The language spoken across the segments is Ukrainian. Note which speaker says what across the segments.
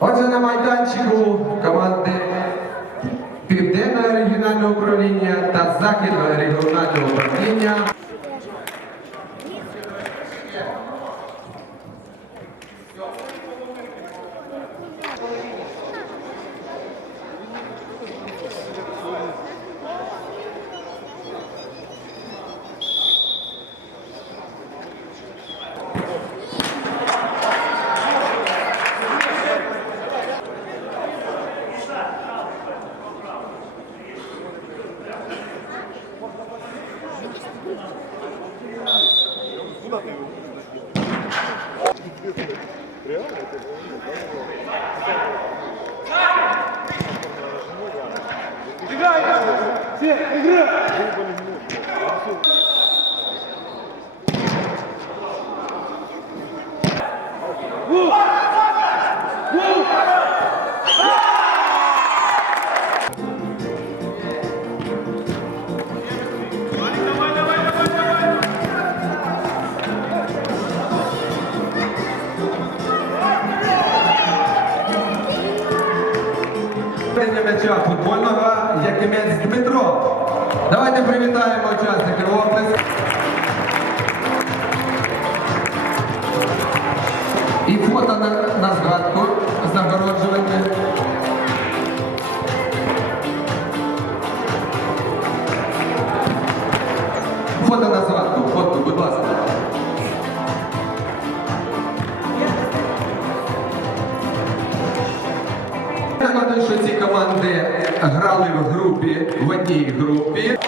Speaker 1: Отже, на майданчику команди Південного регіонального управління та Західного регіонального управління. Реально, это Играй, Все, играй! Woo! Ведення м'яча футбольного Якимець Дмитро. Давайте привітаємо учасників області. Нагадую, команди грали в групі, в одній групі.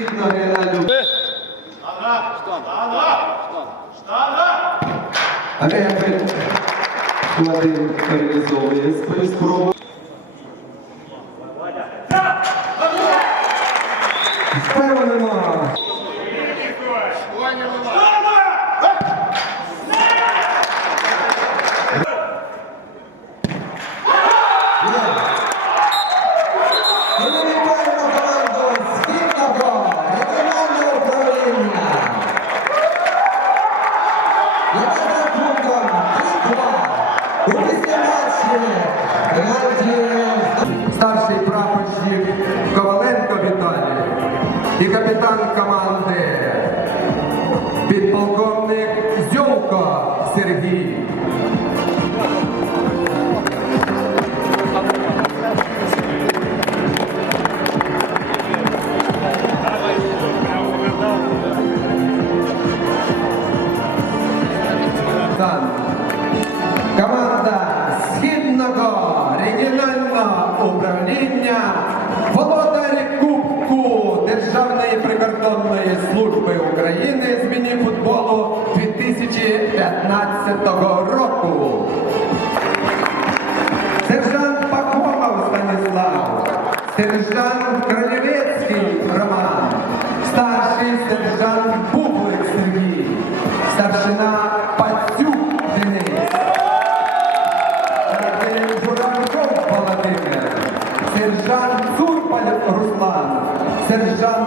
Speaker 1: Східного регіонального Рефері Вадим реалізовує свою спробу. Hallelujah. Управління володарі Кубку Державної прикордонної служби України з міні-футболу 2015 року. Sérgio já